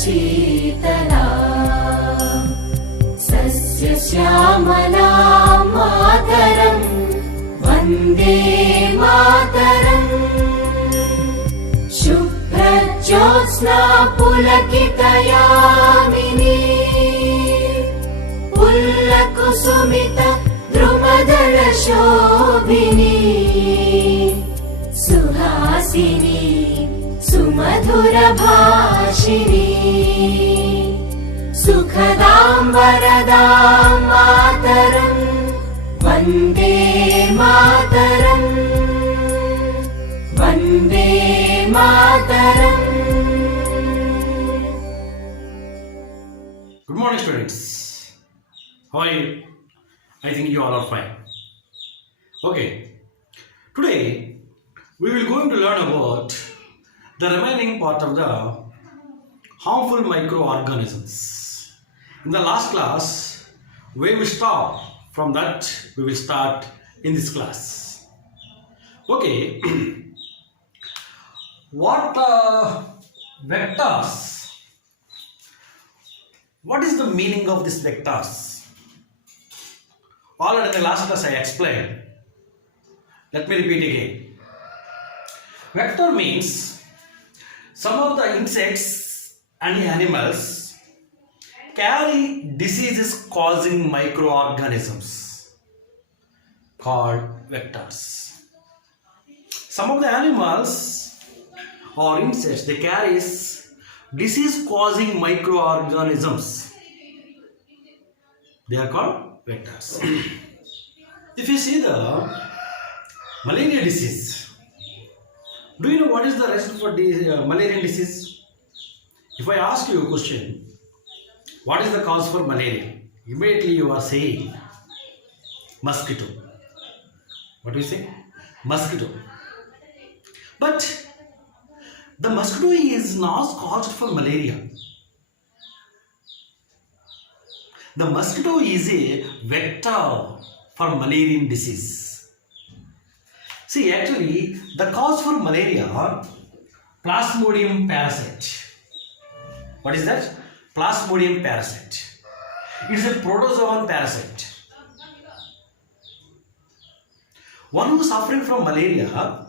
Sheetla सस्यश्यामला Mataram Vande Mataram शुभ्रज्योत्स्ना पुलकितयामिनी पुल्लकुसुमित द्रुमदलशोभिनी Suhasini सुमधुरभाषिणी सुखदां वरदां Mataram Vande Mataram Vande Mataram. Good morning, students. How are you? I think you all are fine. Okay. Today we will going to learn about the remaining part of the harmful microorganisms. In the last class, where we stop, from that we will start in this class. Okay. What vectors? What is the meaning of these vectors? Already in the last class I explained. Let me repeat again. Vector means some of the insects and animals carry diseases causing microorganisms called vectors. Some of the animals or insects, they carry disease causing microorganisms. They are called vectors. If you see the malaria disease, do you know what is the rest for malaria disease? If I ask you a question, what is the cause for malaria? Immediately you are saying mosquito. What do you say? Mosquito. But the mosquito is not caused for malaria. The mosquito is a vector for malarian disease. See, actually, the cause for malaria, Plasmodium parasite. What is that? Plasmodium parasite. It is a protozoan parasite. One who is suffering from malaria,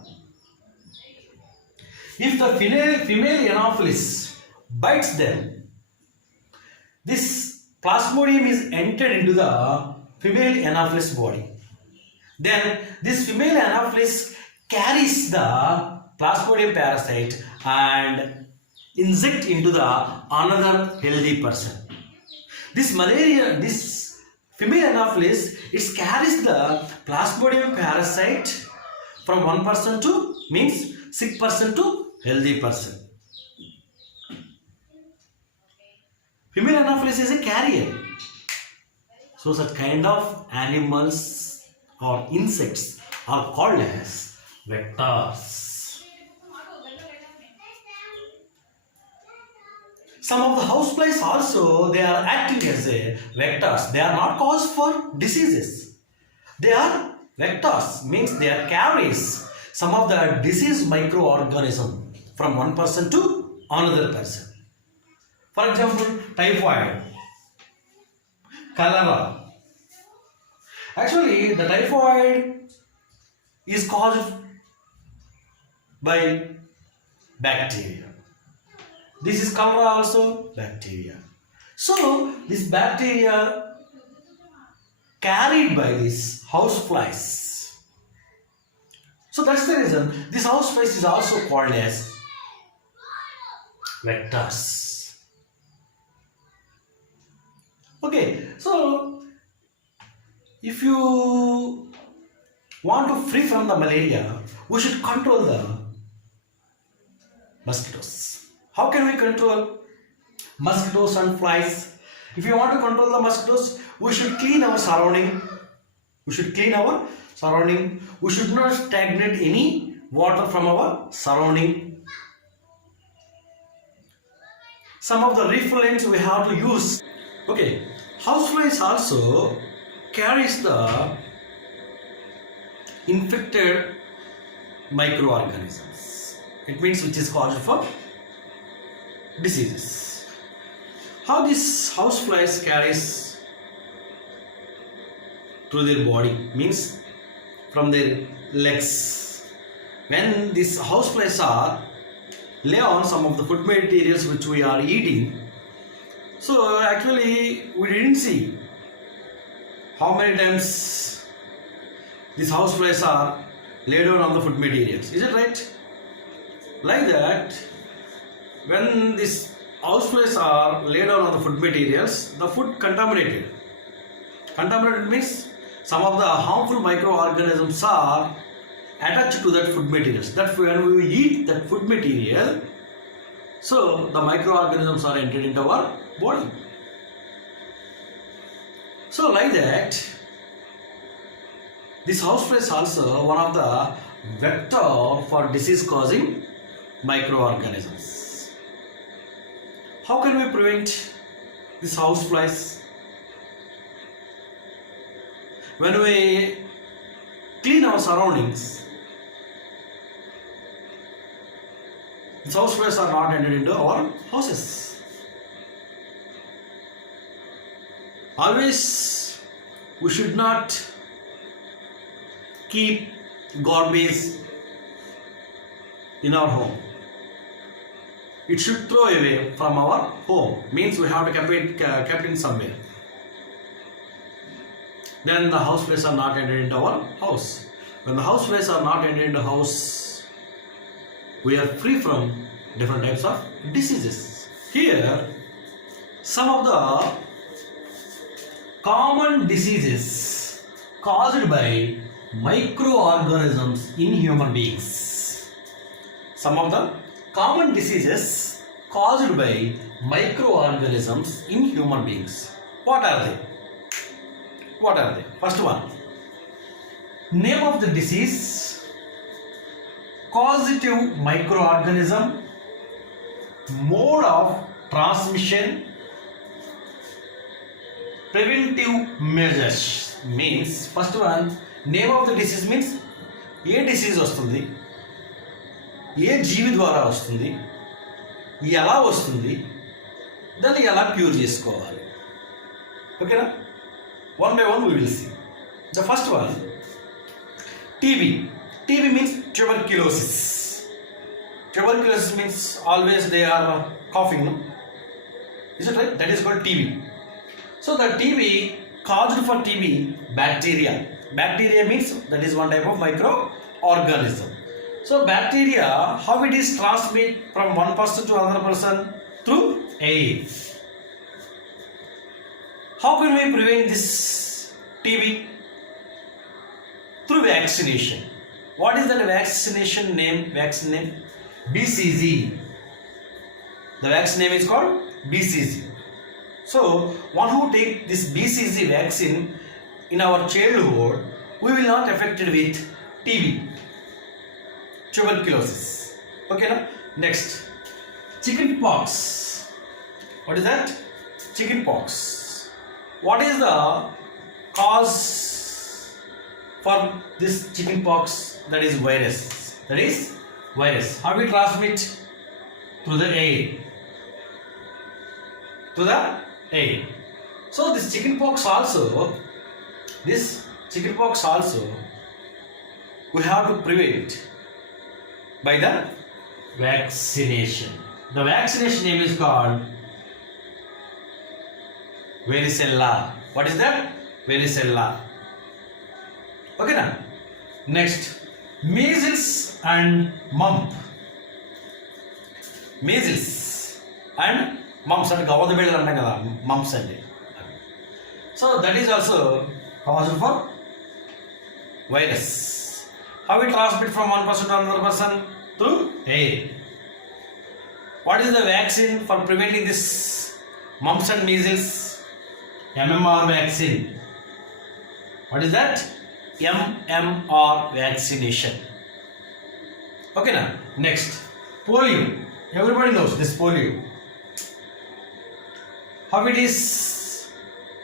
if the female Anopheles bites them, this Plasmodium is entered into the female Anopheles body. Then this female Anopheles carries the Plasmodium parasite and inject into the another healthy person. This female Anopheles, it carries the Plasmodium parasite from one person to, means sick person to healthy person. Female Anopheles is a carrier. So such kind of animals or insects are called as vectors. Some of the houseflies also, they are acting as a vectors. They are not cause for diseases. They are vectors, means they are carries some of the disease microorganism from one person to another person. For example, typhoid, cholera. Actually, the typhoid is caused by bacteria. This is cholera also bacteria. So this bacteria carried by these houseflies. So that's the reason this houseflies is also called as vectors. Okay, so if you want to free from the malaria, we should control the mosquitoes. How can we control mosquitoes and flies? If you want to control the mosquitoes, we should clean our surrounding. We should clean our surrounding. We should not stagnate any water from our surrounding. Some of the refrigerants we have to use. Okay, houseflies also carries the infected microorganisms. It means which is caused for diseases. how this houseflies carries through their body, means from their legs. When these houseflies are lay on some of the food materials which we are eating, so actually we didn't see how many times these houseflies are laid on the food materials. Is it right? Like that, when these houseflies are laid on the food materials, the food contaminated. Contaminated means some of the harmful microorganisms are attached to that food materials. That when we eat that food material, so the microorganisms are entered into our body. So like that, this housefly is also one of the vector for disease causing microorganisms. How can we prevent these houseflies? When we clean our surroundings, these houseflies are not entered into our houses. Always we should not keep garbage in our home. It should throw away from our home. Means we have to keep it kept in somewhere. Then the houseflies are not entered into our house. When the houseflies are not entered into house, we are free from different types of diseases. Here, some of the common diseases caused by microorganisms in human beings. Some of the common diseases caused by microorganisms in human beings. What are they? What are they? First one, name of the disease, causative microorganism, mode of transmission, preventive measures. Means first one, name of the disease means A disease వస్తుంది, ఏ జీవి ద్వారా వస్తుంది, ఎలా వస్తుంది, దాన్ని ఎలా cure చేసుకోవాలి. ఓకేనా? One by one we will see. The first one, TB. TB means tuberculosis. Tuberculosis means always they are coughing, no? Is it right? That is called TB. So the TB, caused for TB, bacteria. Bacteria means that is one type of microorganism. So bacteria, how it is transmit from one person to another person? Through air. How can we prevent this TB? Through vaccination. What is that vaccination name? Vaccine name? BCG. The vaccine name is called BCG. So, one who take this BCG vaccine in our childhood, we will not affected with TB, tuberculosis. Okay, now? Next, chicken pox. What is that? Chicken pox. What is the cause for this chicken pox? That is virus. That is virus. How we transmit? Through the air. To the air. So this chicken pox also, we have to prevent by the vaccination. The vaccination name is called varicella. What is that? Varicella. Okay now. Next, measles and mumps. Measles and mumps and gavada bedal anta kada mumps ante. So that is also caused for virus. How it transmit from one person to another person? Through air. What is the vaccine for preventing this mumps and measles? MMR vaccine. What is that? MMR vaccination. Okay now. Next, polio. Everybody knows this polio. How it is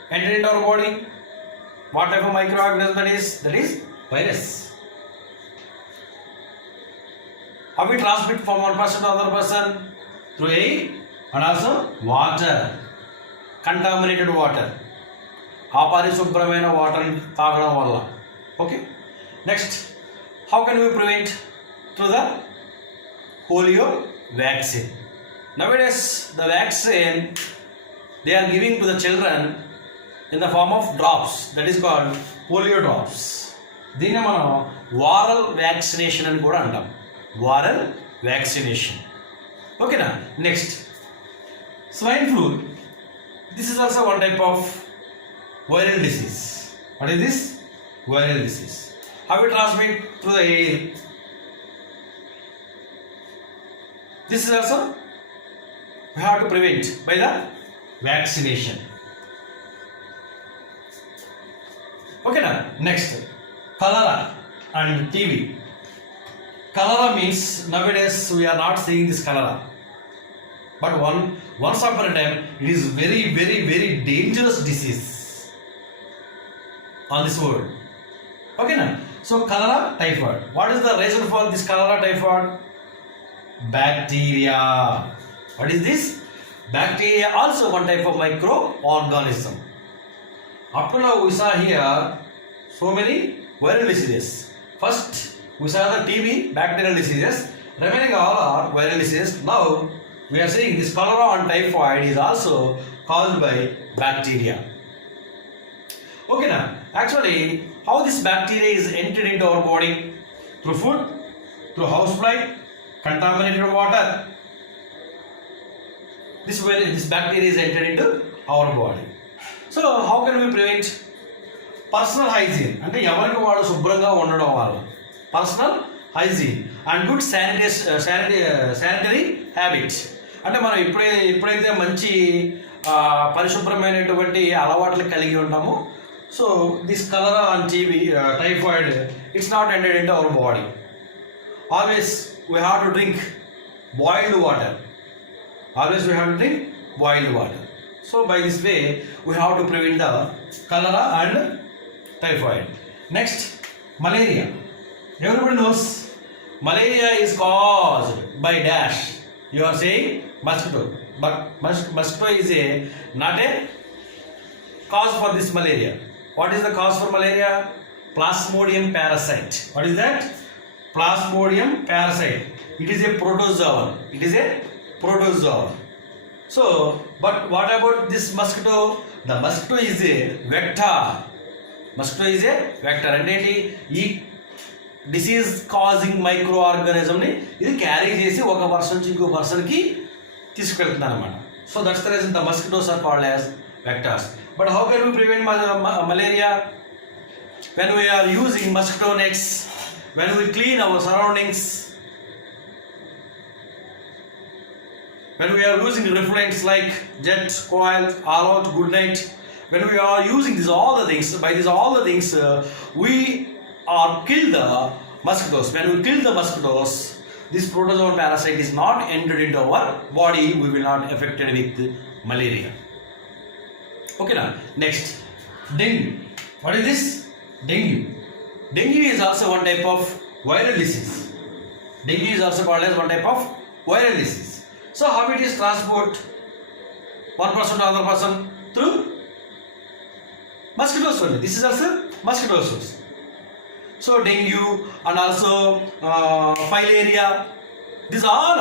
entered into our body? What type of microorganism that is? That is virus. How we transmit from one person to another person? Through air and also water. Contaminated water, అపరిశుభ్రమైన water తాగడం వల్ల. Okay, next how can we prevent? Through the polio vaccine. Nowadays the vaccine they are giving to the children in the form of drops, that is called polio drops. దీన్ని మనం వారల్ vaccination అని కూడా అంటాం, వారల్ vaccination. ఓకేనా. Next swine flu. This is also one type of viral disease. What is this? Viral disease. How it transmit? Through the air. This is also we have to prevent by the vaccination. Okay now. Next, cholera and TB. Cholera means nowadays we are not seeing this cholera, but once upon a time it is very very very dangerous disease on this world. Okay now. So cholera, typhoid. What is the reason for this cholera, typhoid? Bacteria. What is this? Bacteria also one type of microorganism. Up to now we saw here so many viral diseases. First we saw the TB, bacterial diseases. Remaining all are viral diseases. Now we are seeing this cholera and typhoid is also caused by bacteria. Okay now, actually how this bacteria is entered into our body? Through food, through housefly, contaminated water. This bacteria is entered into our body. So how can we prevent? Personal hygiene అంటే ఎవరికి వాడు శుభ్రంగా ఉండడం వల్ల personal hygiene and good sanitary habits. అంటే మనం ఎప్పుడైతే మంచి పరిశుభ్రమైనటువంటి అలవాట్లు కలిగి ఉంటామో, so this cholera and TB, typhoid, it's not entered into our body. Always we have to drink boiled water. Always we have to drink boiled water. So by this way we have to prevent the cholera and typhoid. Next, malaria. Everybody knows malaria is caused by dash. You are saying mosquito, but mosquito is not a cause for this malaria. What is the cause for malaria? Plasmodium parasite. What is that? Plasmodium parasite. It is a protozoan. It is a protozoan. So, but what about this mosquito? The mosquito is a vector. Mosquito is a vector. And ఈ disease causing micro organism ని ఇది carry చేసి ఒక person నుంచి ఇంకో person కి తీసుకెళ్తుంది అనమాట. So that's the reason the mosquitoes are called as vectors. But how can we prevent malaria? When we are using mosquito nets, when we clean our surroundings, when we are using refrigerants like jet, coil, all out, good night, when we are using all the things, we are kill the mosquitoes. When we kill the mosquitoes, this protozoan parasite is not entered into our body, we will not affected with malaria. Okay now, next, dengue. What is this? Dengue. Dengue is also one type of viral disease. Dengue is also called as one type of viral disease. So how it is transport one person to another person? Through mosquitoes only. This is also mosquitoes. So dengue and also filaria. These all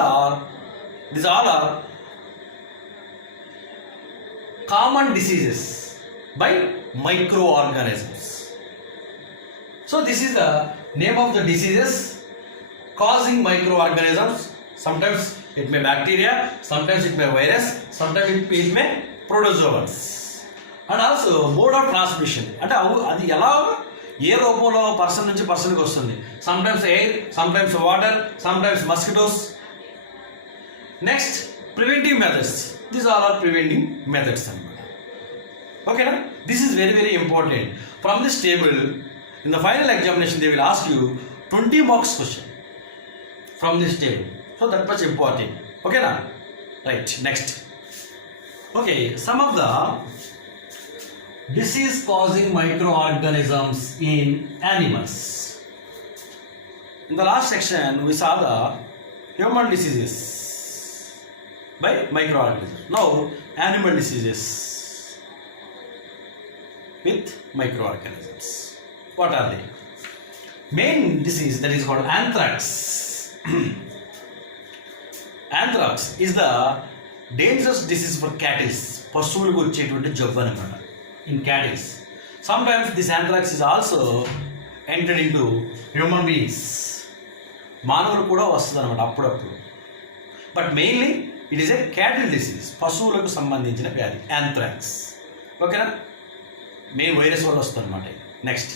are common diseases by microorganisms. So this is the name of the diseases causing microorganisms. Sometimes it may bacteria, sometimes it may virus, sometimes it may protozoans. And also mode of transmission. అంటే అది ఎలా ఏ రూపంలో person నుంచి పర్సన్కి వస్తుంది? Sometimes air, sometimes water, sometimes mosquitoes. Next, preventive methods. These all are preventing methods. Okay na? This is very very important. From this table, in the final examination they will ask you 20 marks question from this table. So that much important. Okay na? Right, next. Okay, some of the disease causing microorganisms in animals. In the last section we saw the human diseases by microorganisms. Now animal diseases. with microorganisms. What are they? Main disease that is called anthrax. Anthrax is the dangerous disease for cattle. పశువులకు వచ్చేటువంటి జబ్బు అనమాట. In cattle. Sometimes this anthrax is also entered into human beings. మానవులు కూడా వస్తుంది అనమాట అప్పుడప్పుడు. But mainly it is a cattle disease, పశువులకు సంబంధించిన వ్యాధి యాంథ్రాక్స్. ఓకేనా, మెయిన్ వైరస్ వల్ల వస్తుంది అనమాట. Next,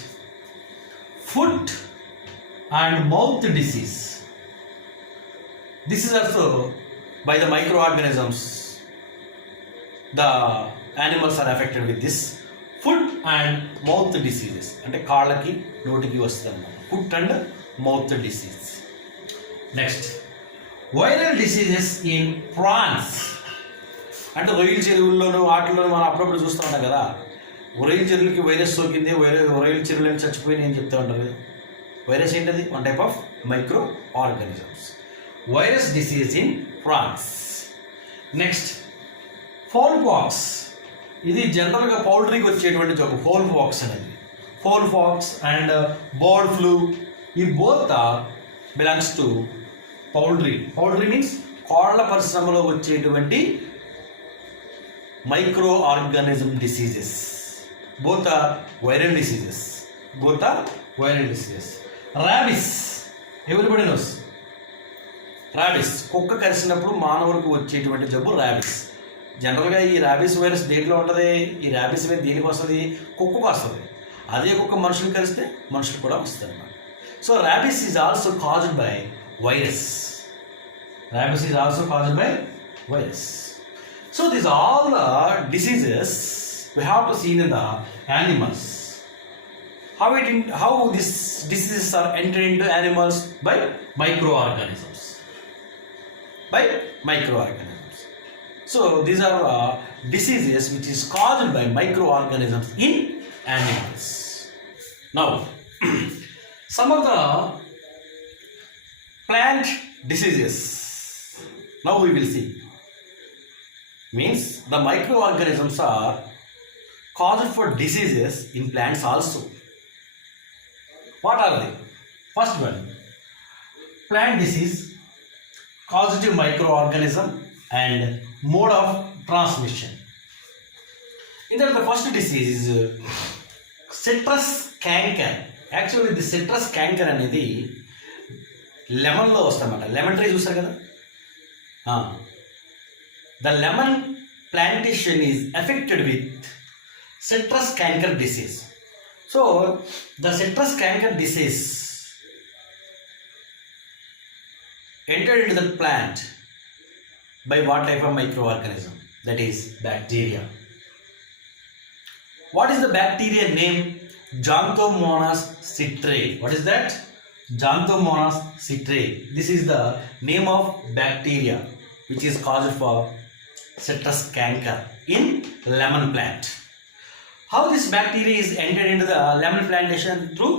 foot and mouth disease. This is also by the micro organisms. The animals are affected with this foot and mouth diseases. అంటే కాళ్ళకి నోటికి వస్తుంది అనమాట, foot and mouth disease. Next, viral diseases in prawns. అంటే రొయ్యల చెరువుల్లోనూ వాటిల్లోనూ మనం అప్పుడప్పుడు చూస్తూ ఉంటాం కదా, రొయ్యల చెరువులకి వైరస్ సోకింది, రొయ్యల చెరువులని చచ్చిపోయి అని చెప్తూ ఉంటారు. వైరస్ ఏంటది? One type of micro organisms. Virus disease in prawns. Next, fowl pox. ఇది జనరల్గా పౌల్ట్రీకి వచ్చేటువంటి జబ్బు, ఫౌల్ పాక్స్ అనేది. Fowl pox and bird flu, ఈ both belongs to poultry. Poultry means కోళ్ల పరిశ్రమలో వచ్చేటువంటి micro organism diseases. Both are viral diseases. Rabies, everybody knows. Rabies, కుక్క కరిచినప్పుడు మానవులకు వచ్చేటువంటి జబ్బు ర్యాబిస్. జనరల్గా ఈ ర్యాబిస్ వైరస్ దేంట్లో ఉంటుంది? ఈ ర్యాబిస్ వైరస్ దేనికి వస్తుంది? కుక్కకు వస్తుంది. అదే కుక్క మనుషులు కలిస్తే మనుషులు కూడా వస్తుంది అన్నమాట. So rabies is also caused by virus. Rabies is also caused by virus. So these all the diseases we have to see in the animals. How these diseases are entered into animals? By microorganisms. So these are diseases which is caused by microorganisms in animals. Now some of the plant diseases now we will see. Means the microorganisms are caused for diseases in plants also. What are they? First one, plant disease, causative microorganism and mode of transmission. In that the first disease is citrus canker. Actually the citrus canker అనేది లెమన్లో వస్తాయన్నమాట. Lemon tree చూస్తారు కదా, the lemon plantation is affected with citrus canker disease. So the citrus canker disease entered into the plant by what type of microorganism? That is bacteria. What is the bacteria name? Xanthomonas citrae. What is that? Xanthomonas citrae. This is the name of bacteria which is caused for citrus canker in lemon plant. How this bacteria is entered into the lemon plantation? Through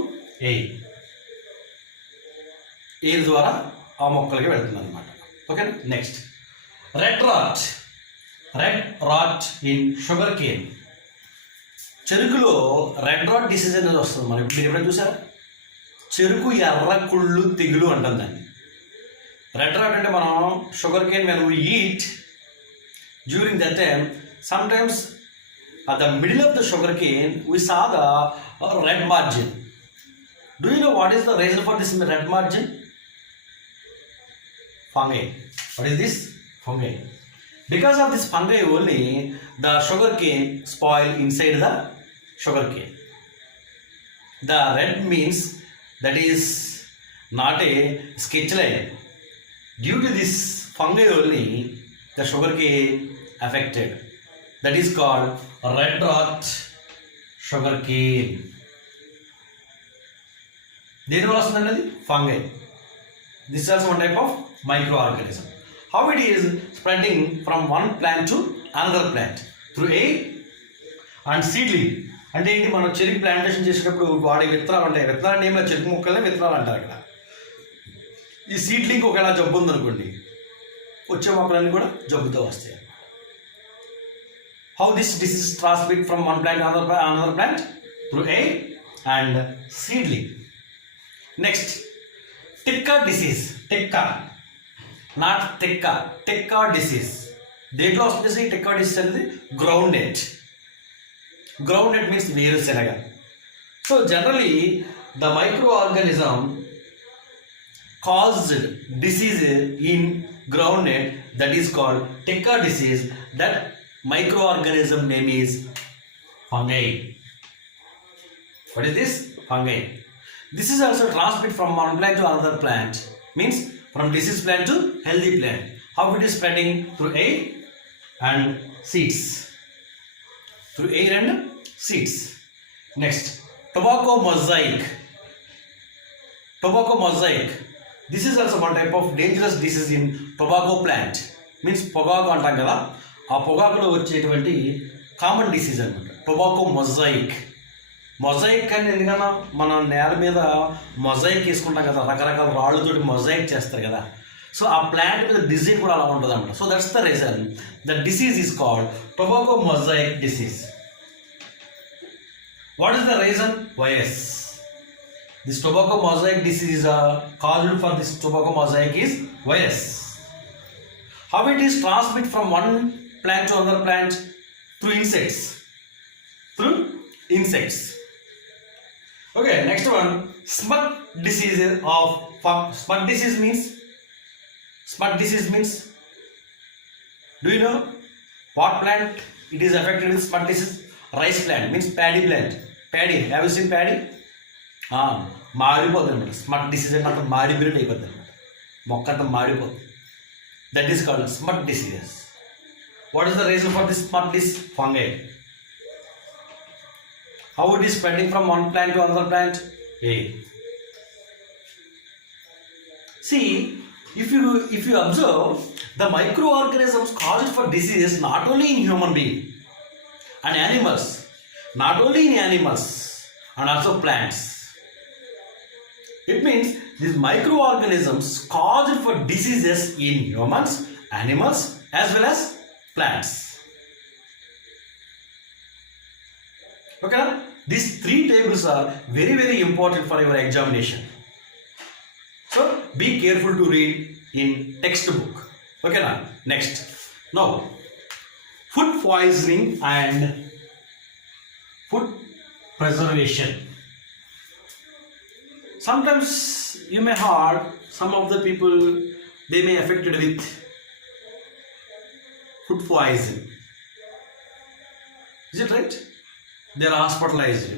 air. Air ద్వారా ఆ మొక్కలకి వెళ్తుంది అనమాట. Okay, next, red rot in sugarcane. చెరుకులో red rot disease అనేది వస్తుంది. మనం మీరు ఎప్పుడైనా చూసారా? చెరుకు ఎర్ర కుళ్ళు తెగులు అంటుంది దాన్ని. రెడ్ రాట్ అంటే మనం sugar cane when we eat, during that time sometimes at the middle of the sugar cane we saw the red margin. Do you know what is the reason for this red margin? Fungi. What is this? Fungi. Because of this fungi only the sugar cane spoil inside the sugar cane. The red means that is not a sketch line. Due to this fungi only the sugar cane affected. That is called red rot sugar cane. దేని వల్ల వస్తుందండి? Fungi. This is also one type of microorganism. How it is spreading from one plant to another plant? Through air and seedling. అంటే ఏంటి, మనం చెరుకు plantation చేసేటప్పుడు వాడే విత్తనాలు ఉంటాయి. విత్తనాలు ఏమైనా చెరుకు మొక్కలనే విత్తనాలు అంటారు. అక్కడ ఈ సీడ్లింగ్ ఒకవేళ జబ్బు ఉందనుకోండి, వచ్చే మొక్కలన్నీ కూడా జబ్బుతో వస్తాయి. How this disease transmit from one plant to another plant? Through air and seedling. Next, ticka disease. Ticka, not ticka. Ticka disease. దేంట్లో వస్తుంది టిక్కా డిసీజ్ అనేది గ్రౌండ్ నెట్ మీన్స్ వేరుశెనగ. So generally the micro organism caused disease in groundnut, that is called ticka disease. That microorganism name is fungi. What is this? Fungi. This is also transmitted from one plant to another plant, means from diseased plant to healthy plant. How it is spreading? Through air and seeds. Through air and seeds. Next, tobacco mosaic. Tobacco mosaic. This is also one type of dangerous disease in tobacco plant. Means పొగాకు అంటాం కదా, ఆ పొగాకులో వచ్చేటువంటి common disease అనమాట tobacco mosaic. Mosaic అని ఎందుకన్నా మన నేల మీద మొజాయిక్ వేసుకుంటాం కదా, రకరకాల రాళ్ళతోటి మొజాయిక్ చేస్తారు కదా. సో ఆ ప్లాంట్ మీద డిజైన్ కూడా అలా ఉంటుంది అనమాట. So that's the reason the disease is called tobacco mosaic disease. What is the reason? Virus. This tobacco mosaic disease is caused for this tobacco mosaic is virus. How it is transmitted from one plant to another plant? Through insects. Through insects. Okay, next one, smut disease of smut disease means. Smut disease means. Do you know what plant it is affected with smut disease? Rice plant means paddy plant. Paddy. Have you seen paddy? మాడిపోతుంది అనమాట. Smut disease అంటే అంత మాడిపోయినట్టు అయిపోతుంది అనమాట, మొక్క అంతా మాడిపోతుంది. That is called smut diseases. What is the reason for this smut disease? Fungi. How it is spreading from one plant to another plant? See, if you observe, the microorganisms caused for diseases not only in human being and animals, not only in animals and also plants. It means these microorganisms caused for diseases in humans, animals as well as plants. Okay, these three tables are very, very important for your examination. So be careful to read in textbook. Okay, now next. Now, food poisoning and food preservation. Sometimes you may heard some of the people, they may affected with food poison. Is it right? They are hospitalized.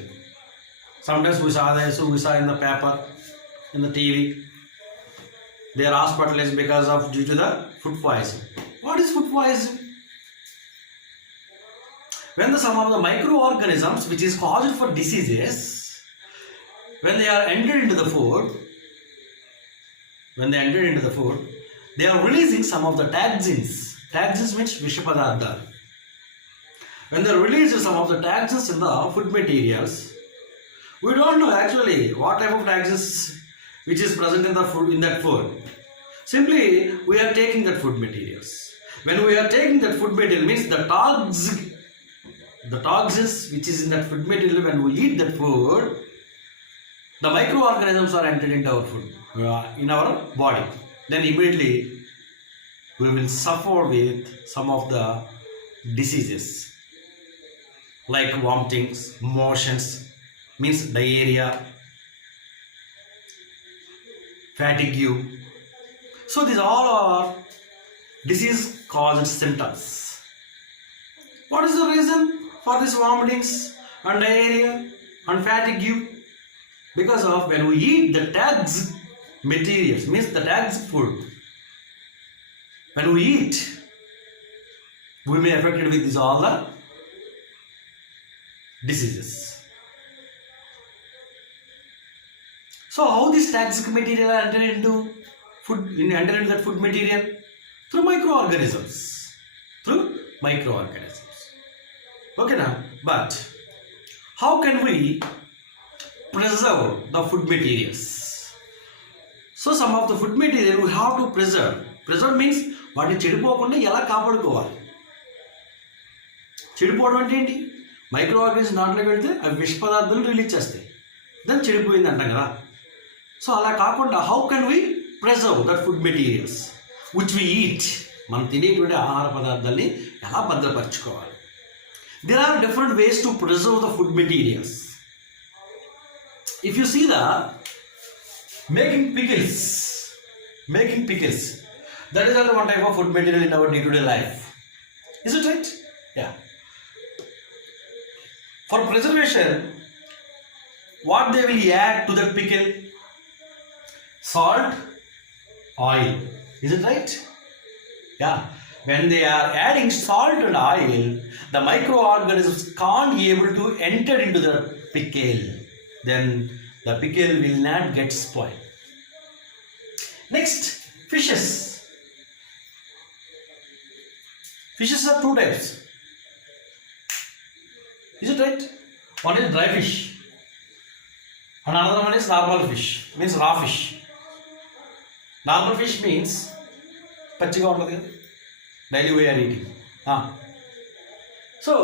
Sometimes we saw in the paper, in the TV, they are hospitalized because of due to the food poison. What is food poison? When some of the microorganisms which is caused for diseases, when they are entered into the food, they are releasing some of the toxins. Toxins means vishapadartha. When they release some of the toxins in the food materials, we don't know actually what type of toxins which is present in the food, in that food. Simply we are taking that food materials. When we are taking that food material means the toxins which is in that food material, when we eat that food, the microorganisms are entered into our food, in our body. Then immediately we will suffer with some of the diseases like vomitings, motions, means diarrhea, fatigue. So these all are disease caused symptoms. What is the reason for this vomitings and diarrhea and fatigue? Because of when we eat the tags materials, means the tags food, when we eat, we may affected with this all the diseases. So how this toxic material are entered into food, enter into that food material? Through microorganisms. Okay now, but how can we preserve the food materials? So some of the food material we have to preserve. Preserve means వాటిని చెడిపోకుండా ఎలా కాపాడుకోవాలి. చెడిపోవడం అంటే ఏంటి? Micro organism దాంట్లోకి వెళ్తే అవి విష పదార్థాలు రిలీజ్ చేస్తాయి, దాన్ని చెడిపోయింది అంటాం కదా. సో అలా కాకుండా how can we preserve that food materials which we eat? మనం తినేటువంటి ఆహార పదార్థాలని ఎలా భద్రపరచుకోవాలి? There are different ways to preserve the food materials. If you see the making pickles, that is also one type of food material in our day-to-day life. Is it right? Yeah. For preservation, what they will add to the pickle? Salt, oil. Is it right? Yeah. When they are adding salt and oil, the microorganisms can't be able to enter into the pickle. Then the pickle will not get spoiled. Next, fishes. Fishes are two types. Is it right? One is dry fish and another one is normal fish, means raw fish. Normal fish means pachiga untadi, daily we are eating. So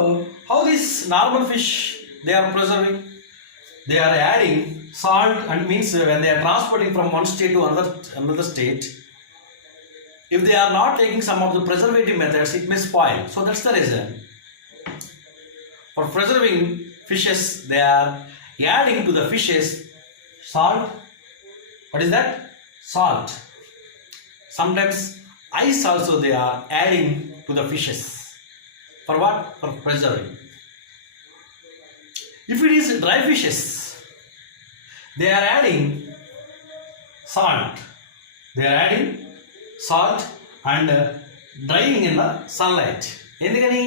how this normal fish they are preserving? They are adding salt, and means when they are transporting from one state to another state, if they are not taking some of the preservative methods, it may spoil. So that's the reason for preserving fishes they are adding to the fishes salt. What is that? Salt. Sometimes ice also they are adding to the fishes. For what? For preserving. If it is dry fishes, they are adding salt. They are adding salt and drying in the sunlight. ఎందుకని?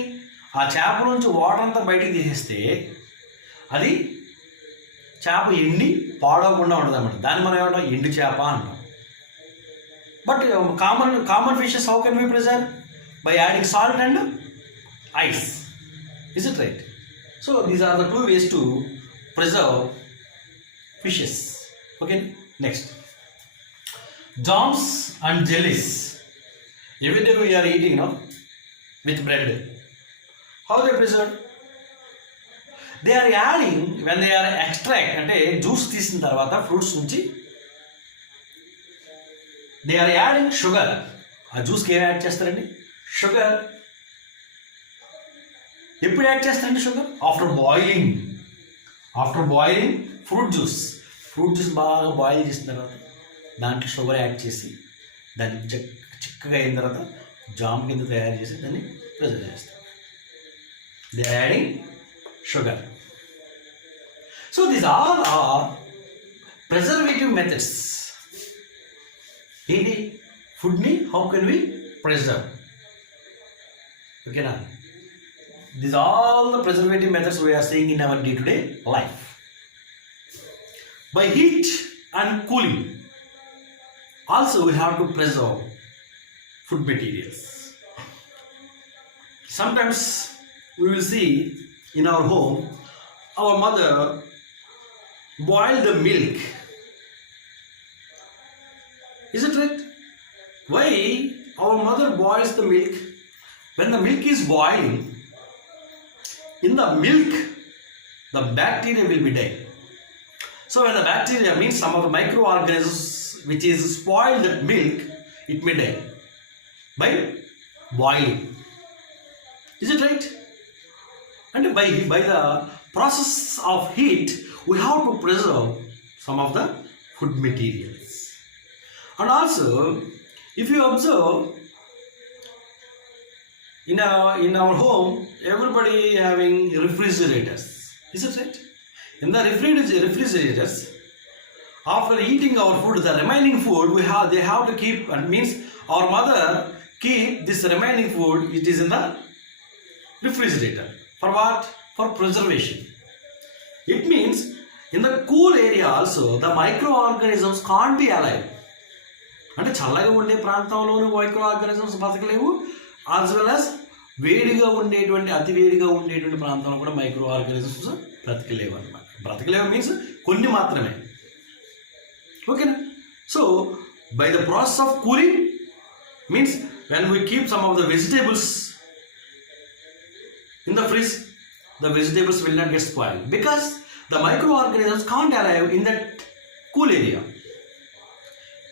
ఆ చేప నుంచి water అంతా బయటికి తీసేస్తే అది చేప ఎండి పాడవకుండా ఉంటుంది అన్నమాట. దాన్ని మనం ఏమంటాం? ఎండు చేప అంటాం. But common fishes how can we preserve? By adding salt and ice. Is it right? So these are the two ways to preserve fishes. Okay, next, jams and jellies. Every day we are eating with bread. How they preserve? They are adding, when they are extract అంటే juice తీసిన తర్వాత fruits నుంచి they are adding sugar. ఆ జ్యూస్కి ఏం add చేస్తారండి? Sugar. ఎప్పుడు add చేస్తారండి sugar? After boiling fruit juice బాగా బాయిల్ చేసిన తర్వాత దాంట్లో షుగర్ యాడ్ చేసి దాన్ని చిక్కగా అయిన తర్వాత జామ్ కింద తయారు చేసి దాన్ని ప్రిజర్వ్ చేస్తారు. They are adding sugar. So these all are preservative methods. ఏంటి? ఫుడ్ని హౌ కెన్ వి ప్రిజర్వ్? ఓకేనా? These are all the preservative methods we are seeing in our day-to-day life. By heat and cooling, also we have to preserve food materials. Sometimes we will see in our home, our mother boil the milk. Is it right? Why our mother boils the milk? When the milk is boiling, in the milk, the bacteria will be dead. So when the bacteria means some of the microorganisms which is spoiled that milk, it may die by boiling. Is it right? And by the process of heat, we have to preserve some of the food materials. And also, if you observe, in our home, everybody having refrigerators. Is it right? In the refrigerators, after eating our food, the remaining food they have to keep, and means our mother keep this remaining food, it is in the refrigerator. For what? For preservation. It means in the cool area also, the microorganisms can't be alive. అంటే చల్లగా ఉండే ప్రాంతంలోని మైక్రోఆర్గానిజమ్స్ బతకలేవు, as well as వేడిగా ఉండేటువంటి అతి వేడిగా ఉండేటువంటి ప్రాంతంలో కూడా మైక్రో ఆర్గానిజమ్స్ బ్రతకలేవు అనమాట. బ్రతకలేవు మీన్స్ కొన్ని మాత్రమే. ఓకేనా? So by the process of cooling means when we keep some of the vegetables In the fridge, the vegetables will not get spoiled because the microorganisms can't alive in that cool area.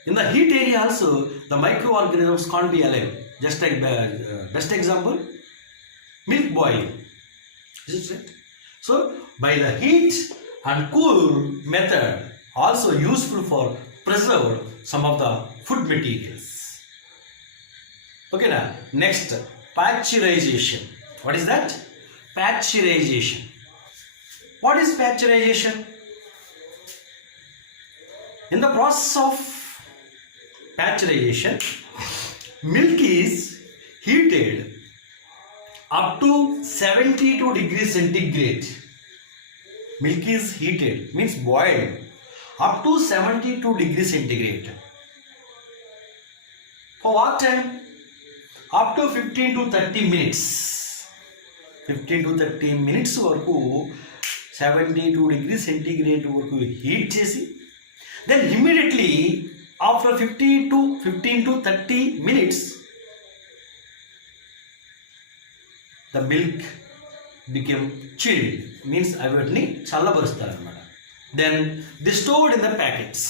In the heat area also, the microorganisms can't be alive. Just like the best example, milk boiling. Is it right? So, by the heat and cool method, also useful for preserve some of the food materials. Okay, now next, pasteurization. What is that? Pasteurization. What is pasteurization? In the process of pasteurization, milk is heated up to 72 degrees centigrade. Milk is heated, means boiled, up to 72 degrees centigrade. For what time? Up to 15 to 30 minutes. 15 to 30 minutes వరకు 72 degrees centigrade వరకు heat చేసి, then immediately after 15 to 30 minutes the milk became chilled, means అవిటిని చల్లబరుస్తారు అన్నమాట. Then they stored in the packets.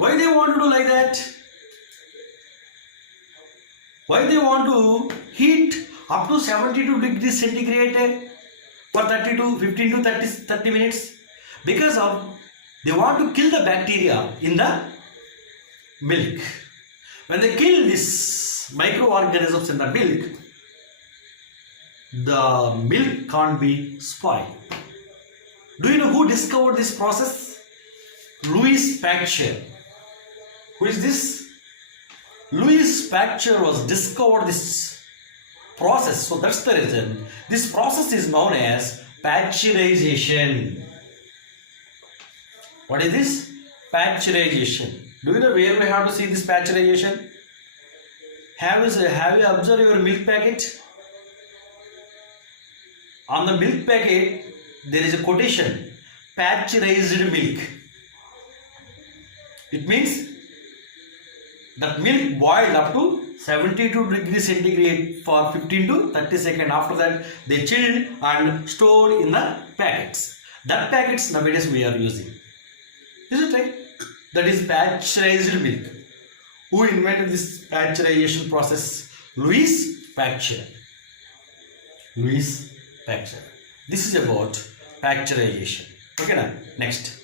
Why they want to do like that? Why they want to heat up to 72 degrees centigrade for 15 to 30 minutes? Because of they want to kill the bacteria in the milk. When they kill these microorganisms in the milk can't be spoiled. Do you know who discovered this process? Louis Pasteur. Who is this? Louis Pasteur was discovered this process. So that's the reason this process is known as pasteurization. What is this? Pasteurization. Do you know where we have to see this pasteurization? Have you observed your milk packet? On the milk packet, there is a quotation, pasteurized milk. It means that milk boiled up to 72 degrees centigrade for 15 to 30 seconds. After that, they chilled and stored in the packets. That packets nowadays we are using. Is it right? That is pasteurized milk. Who invented this pasteurization process? Louis Pasteur. This is about pasteurization. Okay, now next.